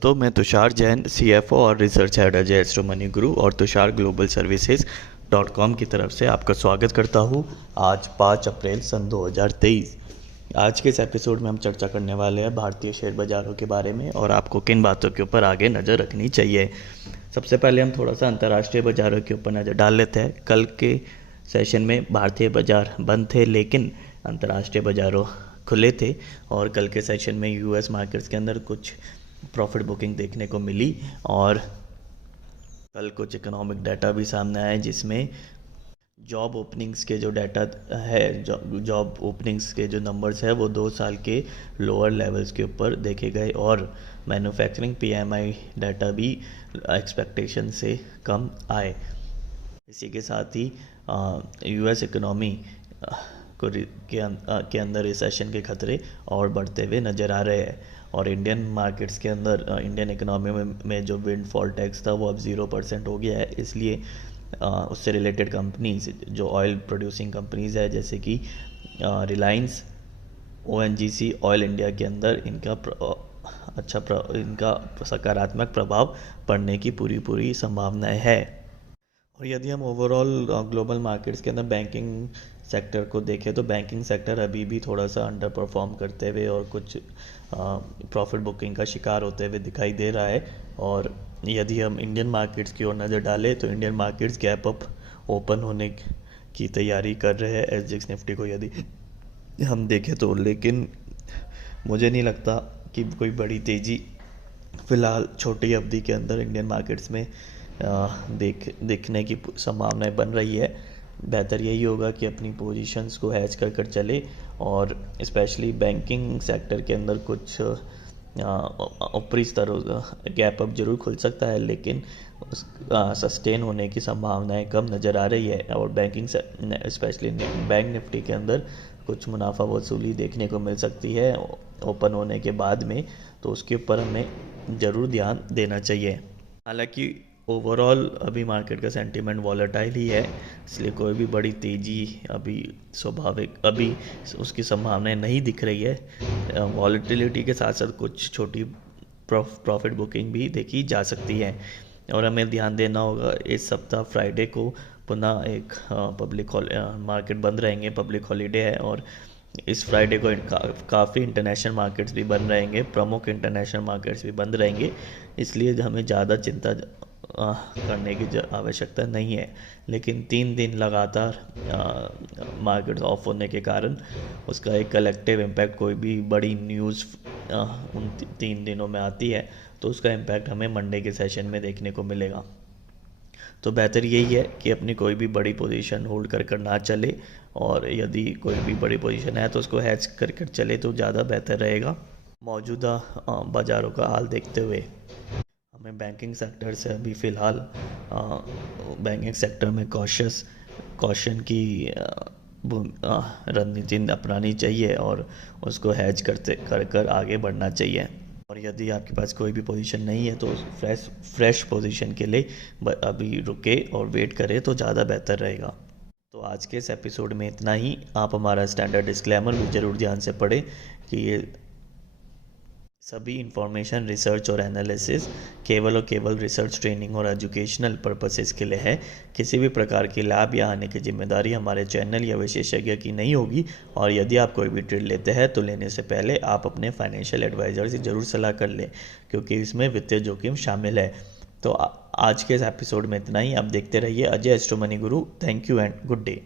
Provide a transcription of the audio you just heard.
दोस्तों, मैं तुषार जैन, सीएफओ और research head Ajay astro money गुरु और तुषार ग्लोबल सर्विसेज .com की तरफ से आपका स्वागत करता हूँ। आज 5 अप्रैल सन 2023। आज के इस एपिसोड में हम चर्चा करने वाले हैं भारतीय शेयर बाज़ारों के बारे में और आपको किन बातों के ऊपर आगे नज़र रखनी चाहिए। सबसे पहले हम थोड़ा सा अंतर्राष्ट्रीय बाज़ारों के ऊपर नज़र डाल लेते हैं। कल के सेशन में भारतीय बाज़ार बंद थे, लेकिन अंतर्राष्ट्रीय बाज़ारों खुले थे और कल के सेशन में यूएस मार्केट्स के अंदर कुछ प्रॉफिट बुकिंग देखने को मिली और कल कुछ इकोनॉमिक डाटा भी सामने आए, जिसमें जॉब ओपनिंग्स के जो डाटा है, जॉब ओपनिंग्स के जो नंबर्स है वो 2 साल के लोअर लेवल्स के ऊपर देखे गए और मैन्युफैक्चरिंग पीएमआई डाटा भी एक्सपेक्टेशन से कम आए। इसी के साथ ही यूएस इकोनॉमी के अंदर रिसेशन के खतरे और बढ़ते हुए नज़र आ रहे हैं और इंडियन मार्केट्स के अंदर इंडियन इकोनॉमी में जो विंडफॉल टैक्स था वो अब 0% हो गया है। इसलिए उससे रिलेटेड कंपनीज जो ऑयल प्रोड्यूसिंग कंपनीज है, जैसे कि रिलायंस, ओएनजीसी, ऑयल इंडिया के अंदर इनका सकारात्मक प्रभाव पड़ने की पूरी संभावनाएं है। और यदि हम ओवरऑल ग्लोबल मार्केट्स के अंदर बैंकिंग सेक्टर को देखें तो बैंकिंग सेक्टर अभी भी थोड़ा सा अंडर परफॉर्म करते हुए और कुछ प्रॉफिट बुकिंग का शिकार होते हुए दिखाई दे रहा है। और यदि हम इंडियन मार्केट्स की ओर नज़र डालें तो Indian markets gap up open होने की तैयारी कर रहे हैं एसजीएक्स निफ्टी को यदि हम देखें तो, लेकिन मुझे नहीं लगता कि कोई बड़ी तेज़ी फ़िलहाल छोटी अवधि के अंदर इंडियन मार्केट्स में देखने की संभावनाएं बन रही है। बेहतर यही होगा कि अपनी पोजीशंस को हैज कर चले और स्पेशली बैंकिंग सेक्टर के अंदर कुछ ऊपरी स्तरों गैप अप जरूर खुल सकता है, लेकिन सस्टेन होने की संभावनाएं कम नज़र आ रही है और बैंकिंग स्पेशली बैंक निफ्टी के अंदर कुछ मुनाफा वसूली देखने को मिल सकती है ओपन होने के बाद में, तो उसके ऊपर हमें ज़रूर ध्यान देना चाहिए। हालांकि ओवरऑल अभी मार्केट का सेंटीमेंट वॉलेटाइल ही है, इसलिए कोई भी बड़ी तेज़ी अभी उसकी संभावनाएं नहीं दिख रही है। वॉलेटिलिटी के साथ साथ कुछ छोटी प्रॉफिट बुकिंग भी देखी जा सकती है और हमें ध्यान देना होगा। इस सप्ताह फ्राइडे को पुनः एक मार्केट बंद रहेंगे, पब्लिक हॉलीडे है और इस फ्राइडे को काफ़ी इंटरनेशनल मार्केट्स भी बंद रहेंगे, प्रमुख इंटरनेशनल मार्केट्स भी बंद रहेंगे। इसलिए हमें ज़्यादा चिंता करने की आवश्यकता नहीं है, लेकिन 3 दिन लगातार मार्केट ऑफ होने के कारण उसका एक कलेक्टिव इम्पैक्ट, कोई भी बड़ी न्यूज़ उन 3 दिनों में आती है तो उसका इम्पैक्ट हमें मंडे के सेशन में देखने को मिलेगा। तो बेहतर यही है कि अपनी कोई भी बड़ी पोजीशन होल्ड कर ना चले और यदि कोई भी बड़ी पोजीशन है तो उसको हैज कर चले तो ज़्यादा बेहतर रहेगा। मौजूदा बाज़ारों का हाल देखते हुए हमें बैंकिंग सेक्टर से अभी फ़िलहाल बैंकिंग सेक्टर में कॉशन की रणनीति अपनानी चाहिए और उसको हैज कर आगे बढ़ना चाहिए। और यदि आपके पास कोई भी पोजीशन नहीं है तो फ्रेश पोजीशन के लिए अभी रुके और वेट करें तो ज़्यादा बेहतर रहेगा। तो आज के इस एपिसोड में इतना ही। आप हमारा स्टैंडर्ड डिस्क्लेमर भी ज़रूर ध्यान से पढ़ें कि ये सभी इंफॉर्मेशन, रिसर्च और एनालिसिस केवल और केवल रिसर्च, ट्रेनिंग और एजुकेशनल पर्पसेस के लिए है। किसी भी प्रकार की लाभ या हानि की जिम्मेदारी हमारे चैनल या विशेषज्ञ की नहीं होगी और यदि आप कोई भी ट्रेड लेते हैं तो लेने से पहले आप अपने फाइनेंशियल एडवाइज़र से ज़रूर सलाह कर लें, क्योंकि इसमें वित्तीय जोखिम शामिल है। तो आज के इस एपिसोड में इतना ही। आप देखते रहिए Ajay astro money Guru. Thank you and good day.